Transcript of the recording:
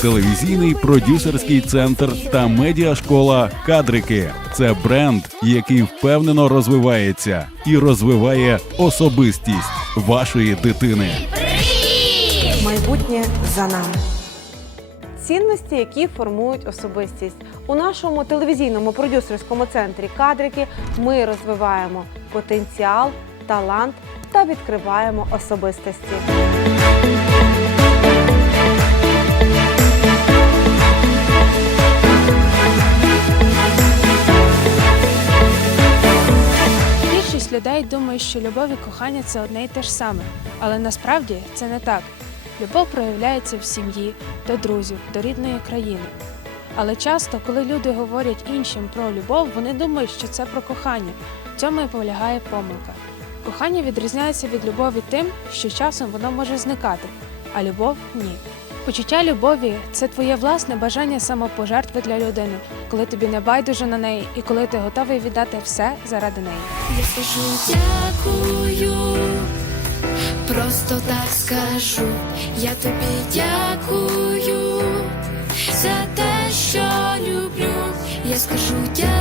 телевізійний продюсерський центр та медіашкола Кадрики. Це бренд, який впевнено розвивається і розвиває особистість вашої дитини. Майбутнє за нами. Цінності, які формують особистість. У нашому телевізійному продюсерському центрі кадрики ми розвиваємо потенціал, талант та відкриваємо особистості. Більшість людей думають, що любов і кохання це одне і те ж саме, але насправді це не так. Любов проявляється в сім'ї, до друзів, до рідної країни. Але часто, коли люди говорять іншим про любов, вони думають, що це про кохання. В цьому і полягає помилка. Кохання відрізняється від любові тим, що часом воно може зникати, а любов ні. Почуття любові це твоє власне бажання самопожертви для людини, коли тобі не байдуже на неї і коли ти готовий віддати все заради неї. Я скажу дякую, просто так скажу. Я тобі дякую за те, що люблю. Я скажу дякую.